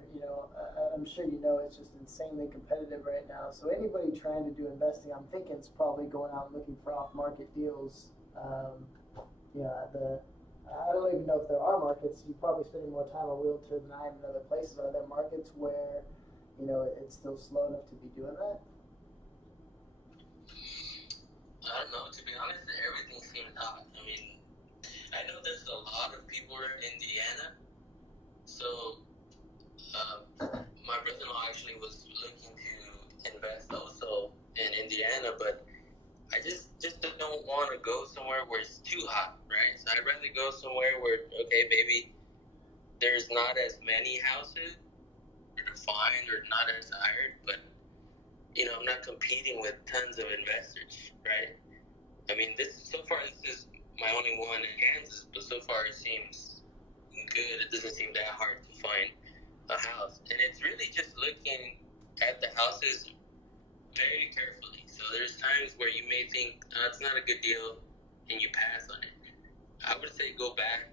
I'm sure it's just insanely competitive right now. So anybody trying to do investing, I'm thinking it's probably going out and looking for off-market deals. I don't even know if there are markets. You're probably spending more time on Realtor than I am in other places. Are there markets where, it's still slow enough to be doing that? I don't know. To be honest, everything seems hot. I mean, I know there's a lot of people in Indiana. So, my brother-in-law actually was looking to invest also in Indiana, but I just don't want to go somewhere where it's too hot, right? So I'd rather go somewhere where, okay, maybe there's not as many houses to find or not as hired, but, I'm not competing with tons of investors, right? I mean, so far this is my only one in Kansas, but so far it seems good. It doesn't seem that hard to find a house. And it's really just looking at the houses very carefully. So there's times where you may think, it's not a good deal, and you pass on it. I would say go back,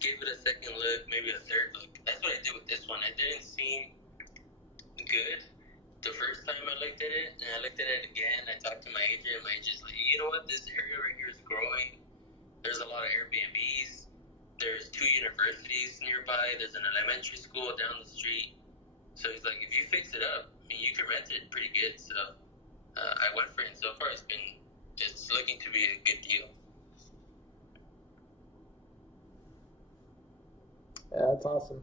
give it a second look, maybe a third look. That's what I did with this one. It didn't seem good the first time I looked at it, and I looked at it again. I talked to my agent, and my agent's like, you know what, this area right here is growing. There's a lot of Airbnbs. There's 2 universities nearby. There's an elementary school down the street. So he's like, if you fix it up, you can rent it pretty good. So I went for it, and so far it's looking to be a good deal. Yeah, that's awesome.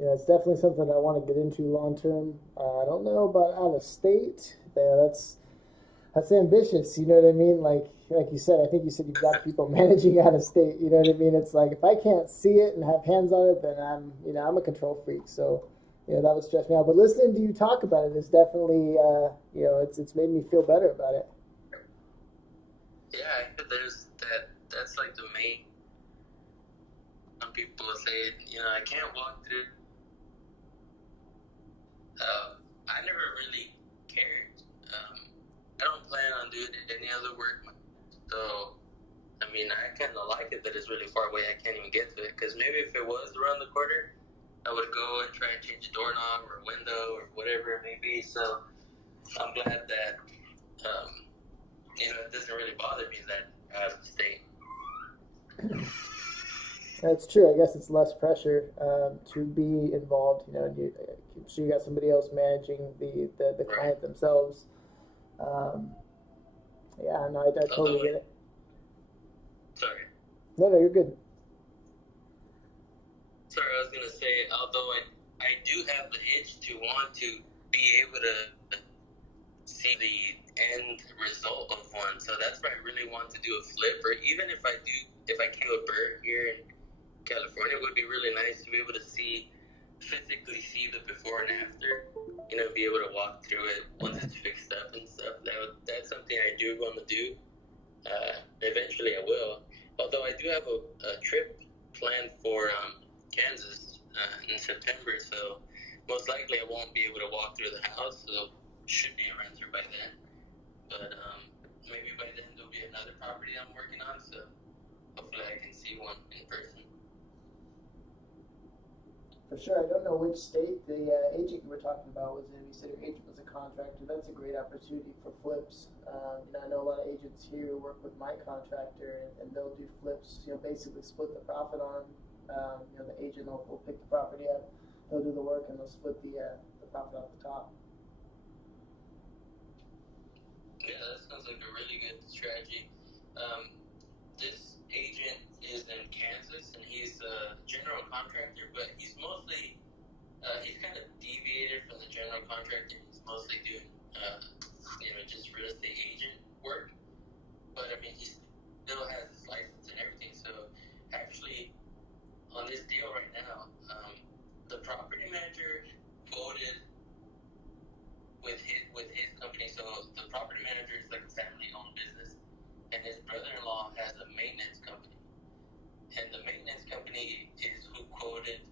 It's definitely something I want to get into long term. I don't know about out of state. Yeah, that's ambitious. You know what I mean? Like you said, I think you said you've got people managing out of state. You know what I mean? It's like if I can't see it and have hands on it, then I'm a control freak. So that would stress me out. But listening to you talk about it is definitely it's made me feel better about it. Yeah, there's that. That's like the main. Some people say, I can't walk through. I never really cared. I don't plan on doing any other work. So, I kind of like it that it's really far away. I can't even get to it. Because maybe if it was around the corner, I would go and try and change a doorknob or a window or whatever it may be. So, I'm glad that, it doesn't really bother me that I have to stay. That's true. I guess it's less pressure to be involved. So you got somebody else managing the client themselves. I totally get it. Sorry. No, you're good. Sorry, I was gonna say, although I do have the itch to want to be able to see the end result of one, so that's why I really want to do a flip. Or even if I can do a BRRRR here in California, it would be really nice to be able to physically see the before and after, be able to walk through it once it's fixed up and stuff. That's something I do want to do. Eventually I will. Although I do have a trip planned for Kansas in September, so most likely I won't be able to walk through the house, so should be a renter by then. But maybe by then there'll be another property I'm working on, so hopefully I can see one in person. For sure. I don't know which state the agent you were talking about was in. You said your agent was a contractor. That's a great opportunity for flips. I know a lot of agents here who work with my contractor, and they'll do flips. Basically split the profit on. The agent will pick the property up, they'll do the work, and they'll split the profit off the top. Yeah, that sounds like a really good strategy. This agent is in Kansas, and he's a general contractor, but he's mostly, he's kind of deviated from the general contractor. He's mostly doing, just real estate agent work. But, he still has his license and everything. So, actually, on this deal right now, the property manager quoted with his company. So, the property manager is like a family-owned business, and his brother-in-law has a maintenance company. And the maintenance company is who quoted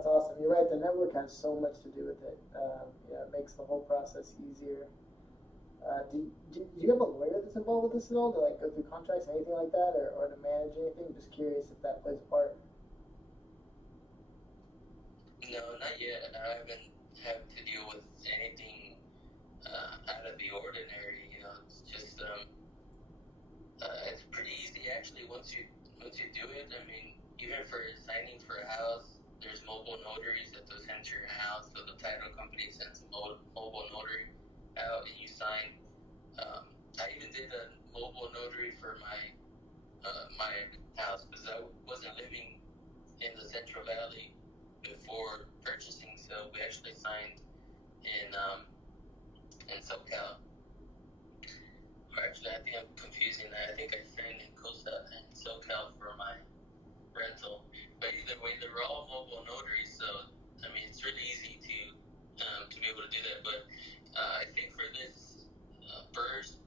that's awesome. You're right. The network has so much to do with it. It makes the whole process easier. Do you have a lawyer that's involved with this at all to like go through contracts, anything like that, or to manage anything? Just curious if that plays a part. No, not yet. I haven't had to deal with anything out of the ordinary. It's just it's pretty easy actually once you do it. I mean, even for signing for a house, there's mobile notaries that they'll send to your house. So the title company sends a mobile notary out, and you sign. I even did a mobile notary for my house because I wasn't living in the Central Valley before purchasing, so we actually signed in SoCal. Or actually, I think I'm confusing that. I think I signed in SoCal for my rental. But either way, they were all mobile notaries, so I mean, it's really easy to be able to do that. But I think for this first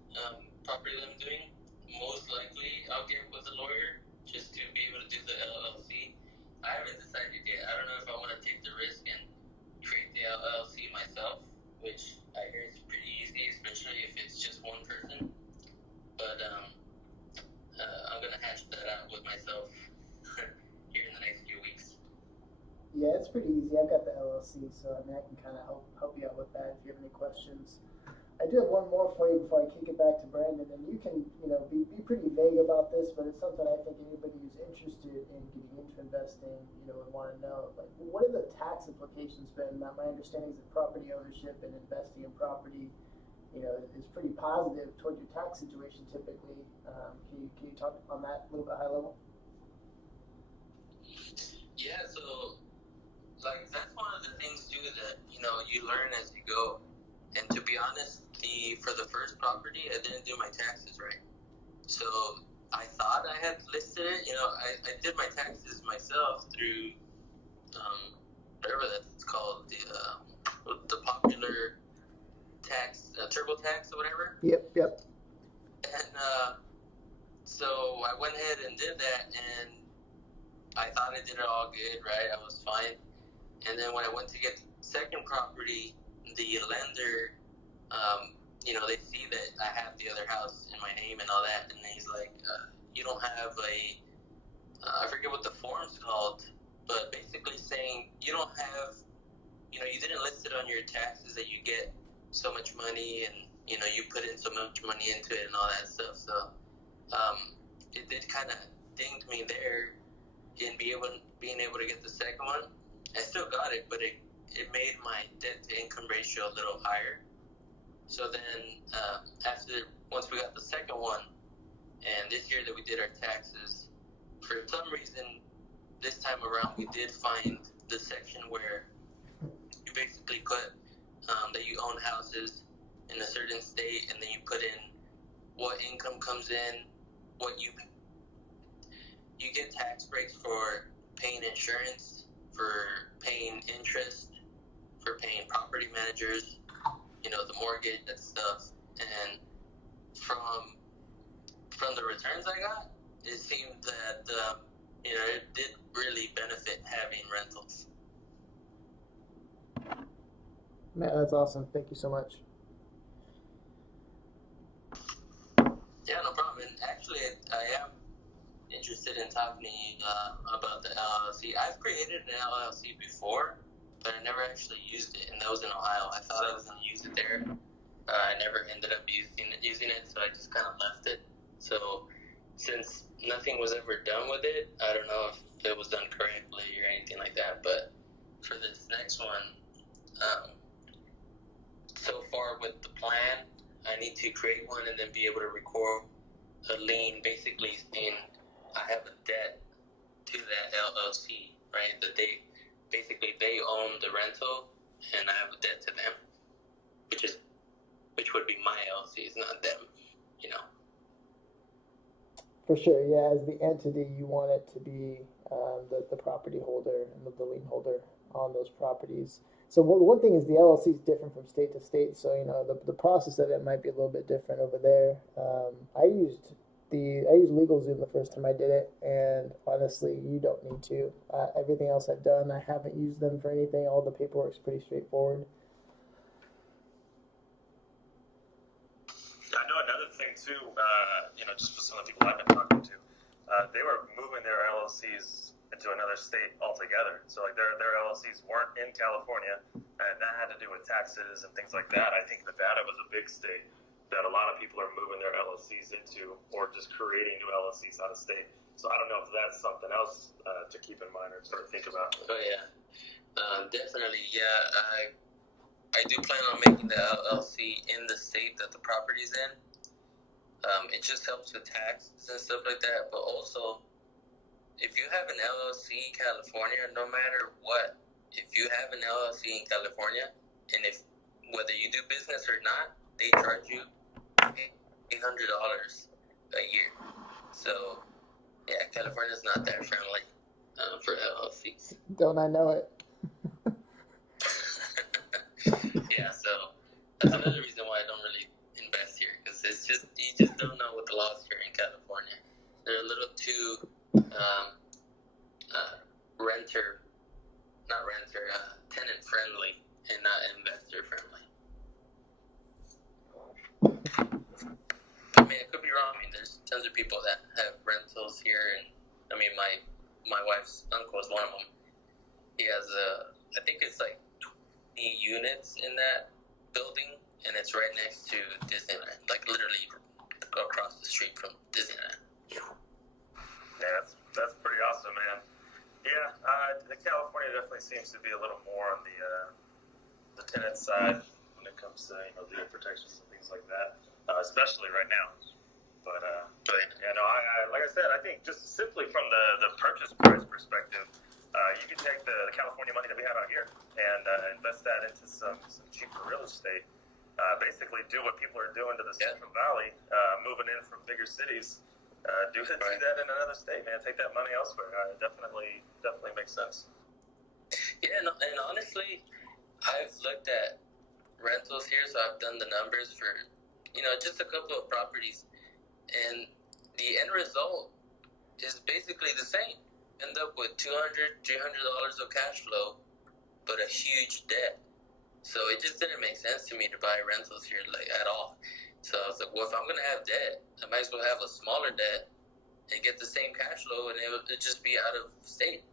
property that I'm doing, most likely I'll get with a lawyer just to be able to do the LLC. I haven't decided yet. I don't know if I want to take the risk and create the LLC myself, which I hear is pretty easy, especially if it's just one person. But I'm gonna hash that out with myself here in the next few weeks. Yeah, it's pretty easy. I've got the LLC, so I mean, I can kind of help you out with that if you have any questions. I do have one more for you before I kick it back to Brandon, and you can, be pretty vague about this, but it's something I think anybody who's interested in getting into investing, would want to know. Like, what have the tax implications been? My understanding is that property ownership and investing in property, is pretty positive toward your tax situation typically. Can you talk on that a little bit high level? Yeah, so like that's one of the things too that you learn as you go. And to be honest, for the first property, I didn't do my taxes right. So I thought I had listed it. I did my taxes myself through whatever that's called, the popular tax, TurboTax or whatever. Yep. And so I went ahead and did that, and I thought I did it all good, right? I was fine. And then when I went to get the second property, the lender, they see that I have the other house in my name and all that, and he's like, you don't have I forget what the form's called, but basically saying you don't have, you didn't list it on your taxes that you get so much money, and, you put in so much money into it and all that stuff. So it did kind of dinged me there in being able to get the second one. I still got it, but it made my debt to income ratio a little higher. So then once we got the second one, and this year that we did our taxes, for some reason this time around we did find the section where you basically put that you own houses in a certain state, and then you put in what income comes in, what you get tax breaks for paying insurance, for paying interest, for paying property managers, the mortgage, that stuff. And from the returns I got, it seemed that it did really benefit having rentals. Man, that's awesome. Thank you so much. Yeah, no problem. And actually, I am interested in talking to you about the LLC. I've created an LLC before, but I never actually used it, and that was in Ohio. I thought I was going to use it there. I never ended up using it, so I just kind of left it. So since nothing was ever done with it, I don't know if it was done correctly or anything like that. But for this next one, so far with the plan, I need to create one and then be able to record a lien, basically saying I have a debt to that LLC, right? That they own the rental, and I have a debt to them, which would be my LLC, it's not them, For sure, yeah. As the entity, you want it to be the property holder and the lien holder on those properties. So one thing is the LLC is different from state to state. So the process of it might be a little bit different over there. I used I used LegalZoom the first time I did it, and honestly, you don't need to. Everything else I've done, I haven't used them for anything. All the paperwork's pretty straightforward. I know another thing too, just for some of the people I've been talking to, they were moving their LLCs into another state altogether. So like their LLCs weren't in California, and that had to do with taxes and things like that. I think Nevada was a big state that a lot of people are moving their LLCs into, or just creating new LLCs out of state. So I don't know if that's something else to keep in mind or sort of think about. Oh yeah, definitely. Yeah, I do plan on making the LLC in the state that the property's in. It just helps with taxes and stuff like that. But also, if you have an LLC in California, no matter what, if you have an LLC in California, and whether you do business or not, they charge you $800 a year. So, yeah, California's not that friendly for LLCs. Don't I know it? Yeah, so that's another reason why I don't really invest here, because it's just, you just don't know what the laws here in California. They're a little too tenant friendly and not investor friendly. I mean, I could be wrong. I mean, there's tons of people that have rentals here, and I mean, my wife's uncle is one of them. He has I think it's like 20 units in that building, and it's right next to Disneyland, like literally across the street from Disneyland. Yeah, that's pretty awesome, man. Yeah, the California definitely seems to be a little more on the tenant side when it comes to legal protections and things like that, especially right now. But yeah, no, I like I said, I think just simply from the purchase price perspective, you can take the California money that we have out here and invest that into some cheaper real estate. Basically, do what people are doing to the Central Valley, moving in from bigger cities. Do that in another state, man. Take that money elsewhere. Definitely makes sense. Yeah, and honestly, I've looked at rentals here, so I've done the numbers for, just a couple of properties, and the end result is basically the same. End up with $200, $300 of cash flow, but a huge debt. So it just didn't make sense to me to buy rentals here at all. So I was like, well, if I'm going to have debt, I might as well have a smaller debt and get the same cash flow, and it'll just be out of state.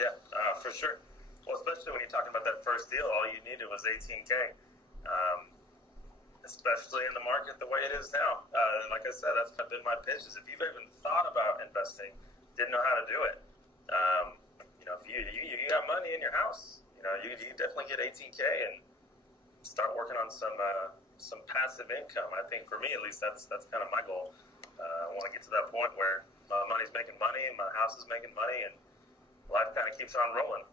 Yeah, for sure. Well, especially when you're talking about that first deal, all you needed was $18K, especially in the market the way it is now. And like I said, that's been my pitch, is if you've even thought about investing, didn't know how to do it, if you got money in your house, you definitely get $18K and start working on some passive income. I think for me, at least, that's kind of my goal. I want to get to that point where my money's making money and my house is making money, and life kind of keeps on rolling.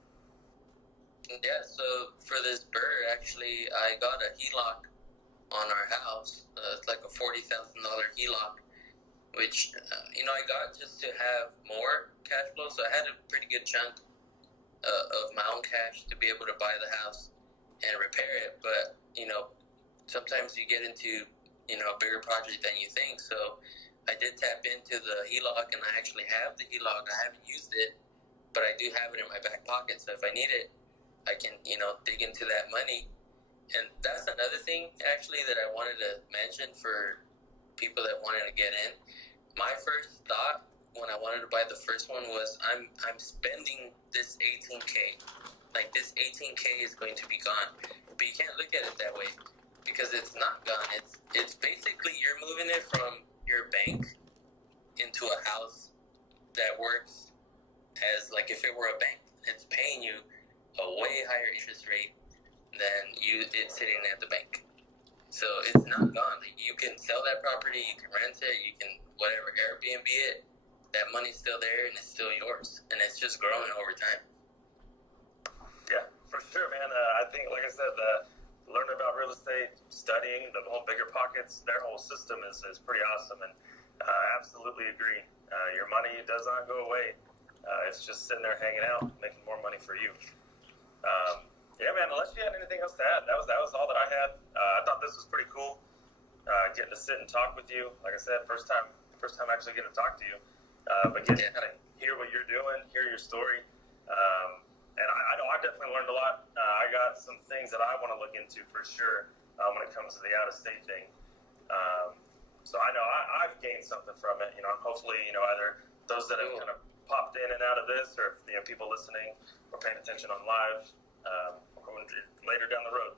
Yeah, so for this bird, actually, I got a HELOC on our house. It's like a $40,000 HELOC, which, I got just to have more cash flow. So I had a pretty good chunk of my own cash to be able to buy the house and repair it. But, sometimes you get into, a bigger project than you think. So I did tap into the HELOC, and I actually have the HELOC. I haven't used it, but I do have it in my back pocket. So if I need it, I can, dig into that money. And that's another thing, actually, that I wanted to mention for people that wanted to get in. My first thought when I wanted to buy the first one was, I'm spending this $18K. Like, this $18K is going to be gone. But you can't look at it that way, because it's not gone. It's basically you're moving it from your bank into a house that works as, like, if it were a bank. It's paying you a way higher interest rate than it's sitting at the bank. So it's not gone. You can sell that property, you can rent it, you can whatever, Airbnb it. That money's still there and it's still yours, and it's just growing over time. Yeah, for sure, man. I think, like I said, learning about real estate, studying the whole Bigger Pockets, their whole system is pretty awesome, and I absolutely agree. Your money does not go away. It's just sitting there hanging out, making more money for you. Yeah, man, unless you had anything else to add, that was all that I had. I thought this was pretty cool. getting to sit and talk with you. Like I said, first time actually getting to talk to you. But getting to kind of hear what you're doing, hear your story. And I know I've definitely learned a lot. I got some things that I want to look into for sure when it comes to the out-of-state thing. So I know I've gained something from it. Hopefully, either those that have kind of popped in and out of this, or people listening or paying attention on live, or coming later down the road.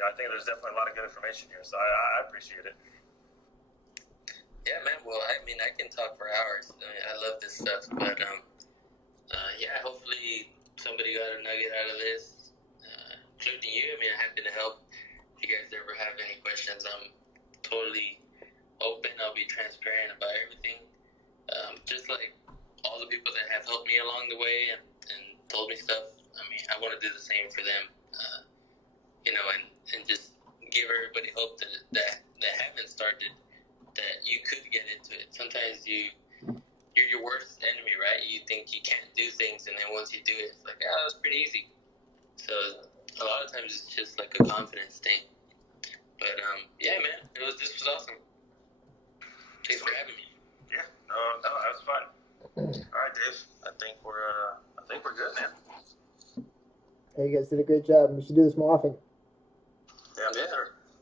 I think there's definitely a lot of good information here, so I appreciate it. Yeah, man. Well, I mean, I can talk for hours. I love this stuff, but yeah, hopefully somebody got a nugget out of this, including you. I mean, I'm happy to help. If you guys ever have any questions, I'm totally open. I'll be transparent about everything. Just like all the people that have helped me along the way and told me stuff. I mean, I want to do the same for them, and just give everybody hope that haven't started, that you could get into it. Sometimes you're your worst enemy, right? You think you can't do things, and then once you do it, it's like, it's pretty easy. So a lot of times it's just like a confidence thing. But yeah, man, this was awesome. Thanks for having me. Yeah, no, that was fun. All right, Dave. I think we're good, man. Hey, you guys did a great job. We should do this more often.